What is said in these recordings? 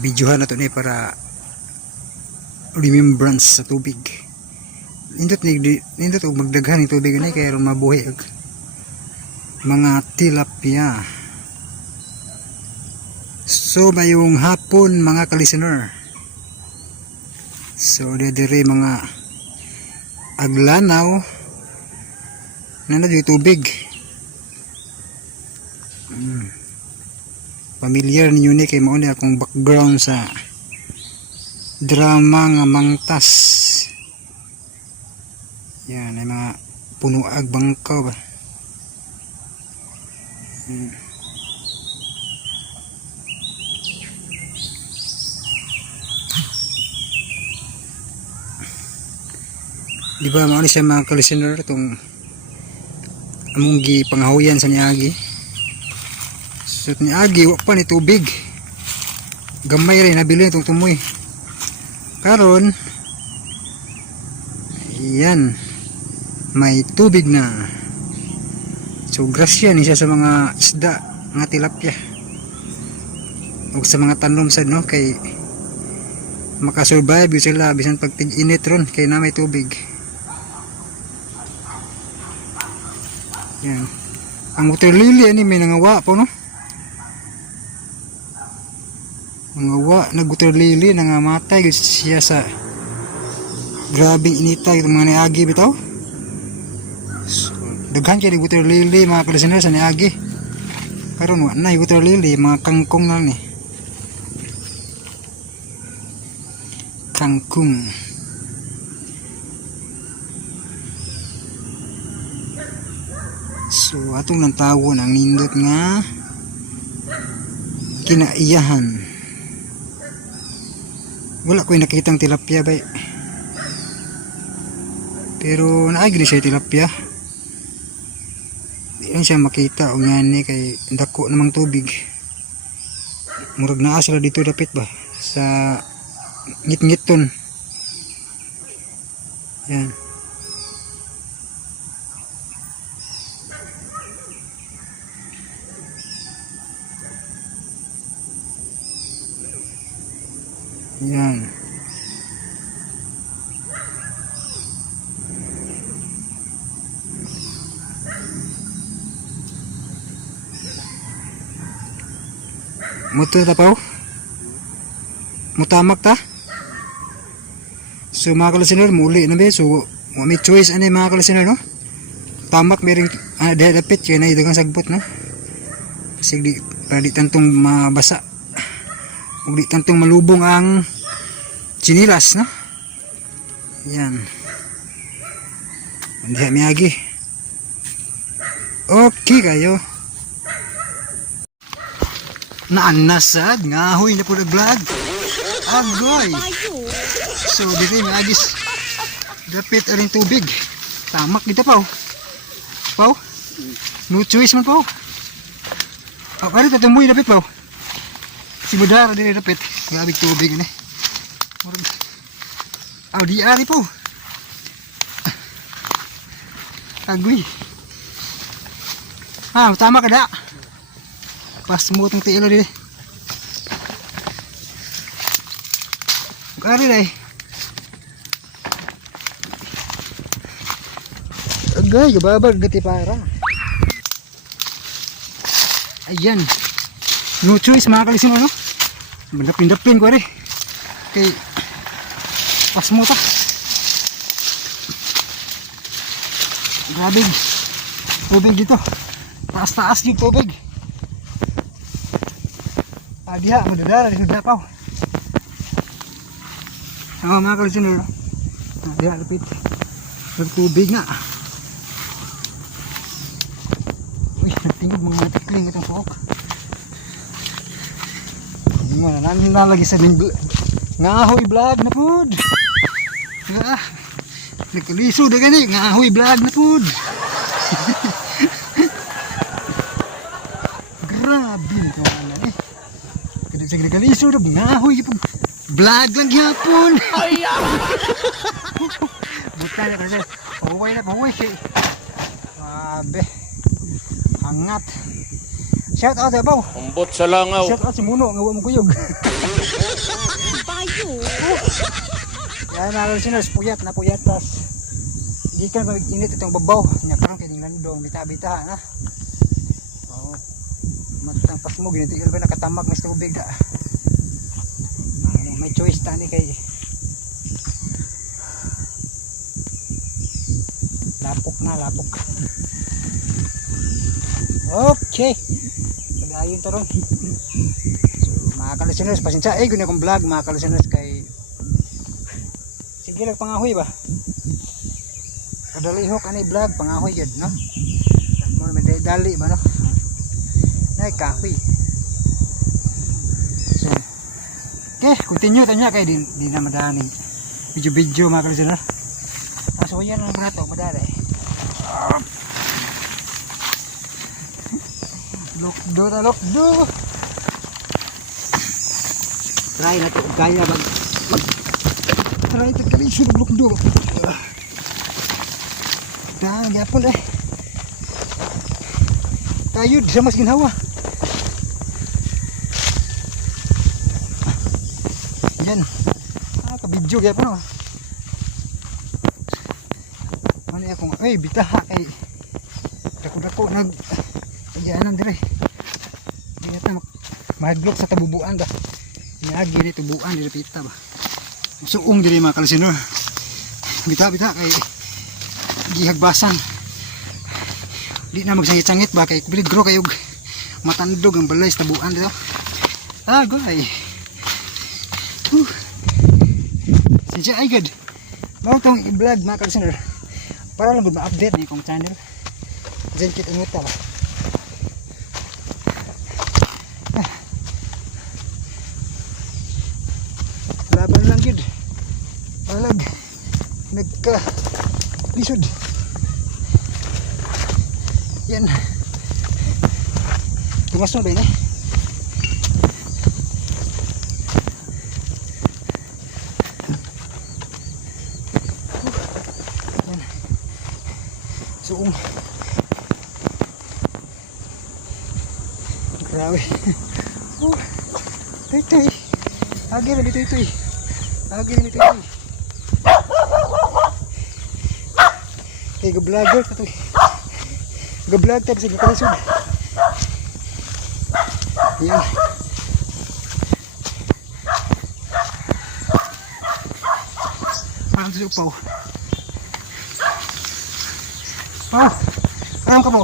videohan na to ni para remembrance sa tubig. Nindot og magdaghan ng tubig ni kay aron mabuhi og mga tilapia. So mayong hapon mga ka-listener. So dire mga aglanaw na yung tubig. Familiar ninyo ni kay mao ni akong background sa drama nga Mangtas. Yan ay mga punuag bangkaw ba. Di ba mao ni siya mga ka-listener itong among gi panghahuyan sa niagi. So niagi wa pa ni tubig. Gamay rin nabili itong tumoy. Karon yan may tubig na. So grasya ni siya sa mga isda, mga tilapia. O sa mga tanom sad no kay makasurvive sila bisan pag tig-init ron kay na may tubig. Yan. Ang water lily ani may nangawa po no. Nangawa na water lily nangamatay siya sa grabing inita itong mga niagi bitaw. So, daghan kay water lily mga ka-listener sa niagi. Karon wa na water lily mga kangkong lang ni. Kangkong. So atong lang tawon ang nindot nga kinaiyahan. Wala ko'y nakitang tilapia bay. Pero naagin siya tilapia. Di lang siya makita o nga ni kay dako namang tubig. Murag naa sila dito dapit ba sa ngit-ngiton. Yan. Yan. Muto ta pa. Mutamak ta. So mga ka-listener muli na be. So may choice ani mga ka-listener no. Tamak mering dapit kay na dagang sagbot no. Kasi di para di tantong mabasa. Ug di tantong malubong ang chinilas no. Yan. Diha miyagi. Okay kayo. Naannasad ngahoy na po nag-vlog. Agoy. So dito miyagis. Dapit aring tubig. Tamak dito pa. Pau. No choice man pa. Pare tatumoy dapit pa. Si Budara din dapit. Grabe tubig ni. Di ari po. Agoy. Tama ka da. Pas mo itong tiilo din. Ari day. Agay, gababag gati para. Ayan. No choice mga kalisino no. Mandapin-dapin ko rin. Okay. Pas mo ta. Grabe. Tubig dito. Taas-taas yung tubig. Diha, madadara di sa dapaw. Mga kalisunod. Diha, lapit. Tubig nga. Uy, nagtingog mga tikling itong suok. Nalagi sa ning ngahoy vlog na pud. Nagkaliso na gani ngahoy vlog na pud. Grabe ito na eh. Kada sa nagkaliso na ngahoy pud vlog lang gyapon. Buta na kasi. Paway na paway siya. Grabe. Hangat. Shout out ba? Umbot sa langaw. Shout out si Muno nga wa mo kuyog. Bayo. Yan mga listeners, puyat na puyat tas. Di ka mag-init itong babaw. Nya karon kay landong bita-bita na. Oh. Matang pasmo ginito ba nakatamag mas tubig da. May choice ta ni kay lapok na lapok. Okay. Padayon to ron. So mga ka-listeners, pasensya ay guna kong vlog mga ka-listeners kay sige lang pangahoy ba. Kadalihok ani vlog pangahoy gid no. Mo may dali ba no. Nay kahoy. So okay, continue tanya kay di na madani. Video mga ka-listeners. So yan ang brato madali. Lokdo. Try na to kaya mag try to kali sulog lokdo. Dang yapon eh. Kayud sa mas ginhawa. Yan. Ka-video gyapon oh. Ano akong ay bitaha kay dako nag agianan dire. Di na maglok sa tabubuan ba. Niagi ni tubuan dire pita ba. Suong dire mga ka-listeners. Bita kay gihagbasan. Di na magsangit-sangit ba kay peligro kayog matandog ang balay sa tabuan dito. Goy. Sinja ay good. Mao tong i-vlog mga ka-listeners. Para lang gud ma-update ni kong channel. Diyan kita nguta ba. Laban lang gid. Balag. Nagka lisod. Yan. Tumas mo ba ini? Suong. Grabe. Tuy. Agi na dito tuy. Kay go-vlogger ka tuy. Go-vlog tayo sa gikalisod. Yan. Parang sa upaw. Alam ka mo.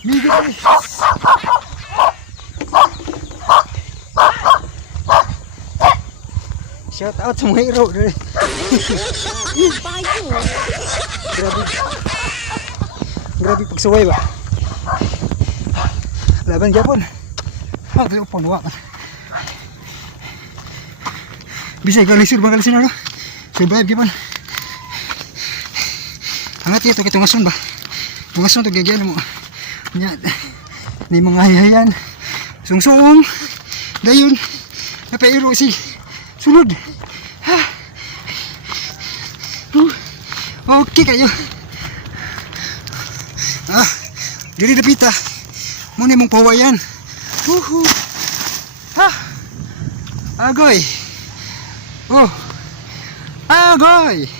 Migit eh. Shout out sa mga hero. Grabe pagsuway ba. Laban Japon. Ito upon wak. Bisa galisir bang galisir ano? Survive Japon. Angat ito kay tungason ba. Tungason to gagyan mo. Nya ni mga hayayan. Sungsong. Dayon. Napairo si sulod. Okay kayo. Diri dapita. Muna mong pawayan. Agoy. Agoy.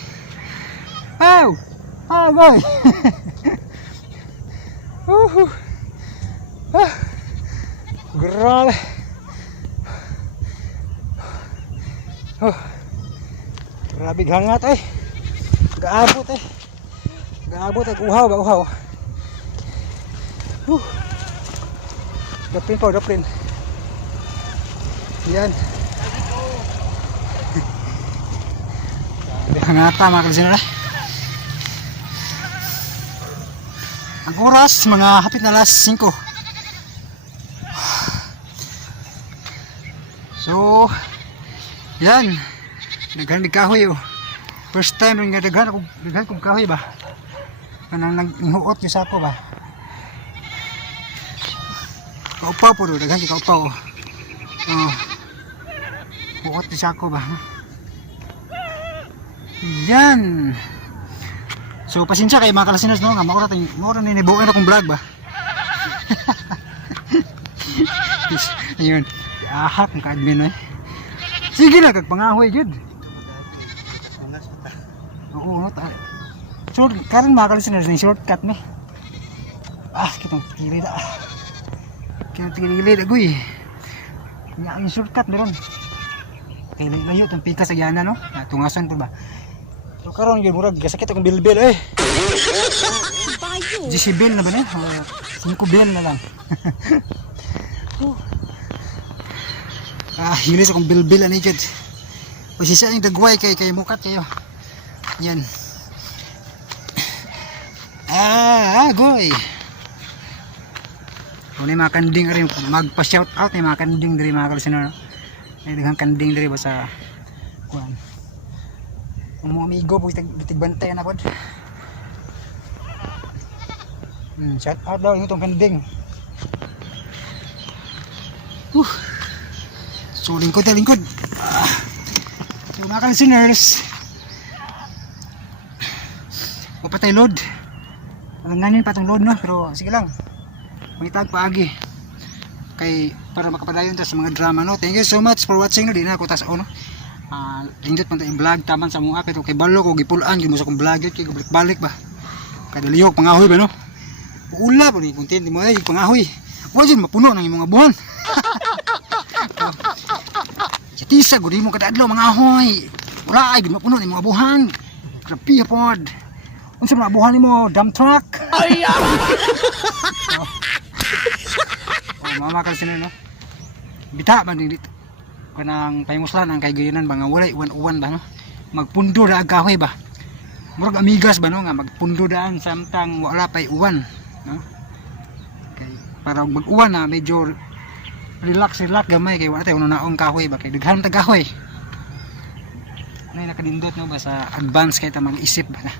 Agoy. Grabe. Grabe hangat eh. Gaabot eh. Uhaw ba uhaw. Daprin. Yan. Hangata mga ka-listeners. Ang oras mga hapit na alas 5. So yan. Daghan kahoy oh. First time rin nga daghan kong kahoy ba. Kanang nanghuot yung sako ba. Kaupaw po daghan yung kaupaw oh. Huot yung sako ba. Yan. So pasensya kay mga kalasinas no nga maura ni nibuan akong vlog ba. Ayun. Ahak ng ka-admin eh. Sige na kagpangahoy jud. Oo, no ta. So karon mga kalasinas ni shortcut ni. Kitong kilid ah. Kitong kilid agoy. Nya ang shortcut meron. Kay layo tong pika sa yana no. Tungason po ba. So karon yun murag gasakit akong bilbil eh. Jisibel na ba ni? 5 bill na lang. Hilis akong bilbil ani jud. Pasisa ang dagway kay mukat kayo. Yan. Goy. Kung mga kanding rin magpa-shout out ni mga kanding diri mga kalasinar. Ay daghang kanding diri ba sa kuan. Ang mga amigo po bantay na pod. Shout out daw itong kanding. So lingkod. So mga kalasinners, papatay load. Alanganin pa itong load no, pero sige lang. Mangitag paagi. Kay para makapadayon ta sa mga drama no. Thank you so much for watching no. Di na ako tas no. Lindot man tayong vlog taman sa mga pero kay balo ko gipulaan gyud mo sa kong vlog kay balik ba. Kada liyok pangahoy ba no. Ula po ni content mo ay pangahoy. Wa jud mapuno nang imong abuhan. Tisa gud mo kada adlaw mga ahoy. Wala ay gud mapuno ni imong abuhan. Grabe pod. Unsa man abuhan nimo dump truck? Ay. Mama kalasinan no. Bita man dito. Kanang paymuslan ang kay gayonan ba nga walay uwan ba no. Magpundo ra ang kahoy ba. Murag amigas ba no nga magpundo daan samtang wala pay uwan no. Kay para mag-uwan na medyo relax gamay kay wala tay uno naong kahoy ba kay daghan ta kahoy. Nay nakadindot no ba sa advance kay ta mag-isip ba na.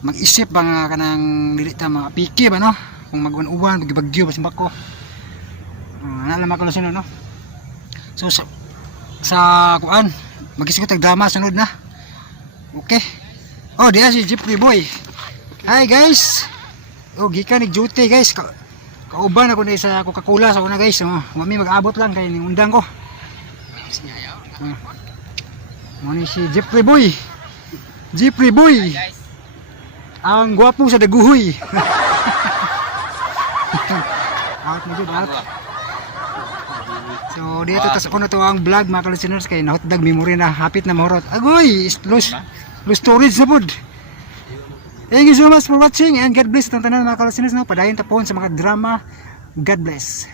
Mag-isip ba nga kanang dili ta mga piki ba no. Kung mag-uwan bagyo basin bako. Naalam ko lang no. So sa kuan mag-isip tag drama sunod na. Okay. Diya si Jeffrey Boy. Hi guys. Gikan ni duty guys. Kauban ako na sa Coca-Cola sa una guys. Mami mag-abot lang kay ning undang ko. Mani si Jeffrey Boy. Jeffrey Boy. Hi guys. Ang gwapo sa daguhoy. Out mo jud out. So dito tas ako na to ang vlog mga kalasinners kay nahotdag memory na hapit na mahurot. Agoy, loose storage na pod. Thank you so much for watching and God bless tang tanan mga kalasinners no. Padayon ta pohon sa mga drama. God bless.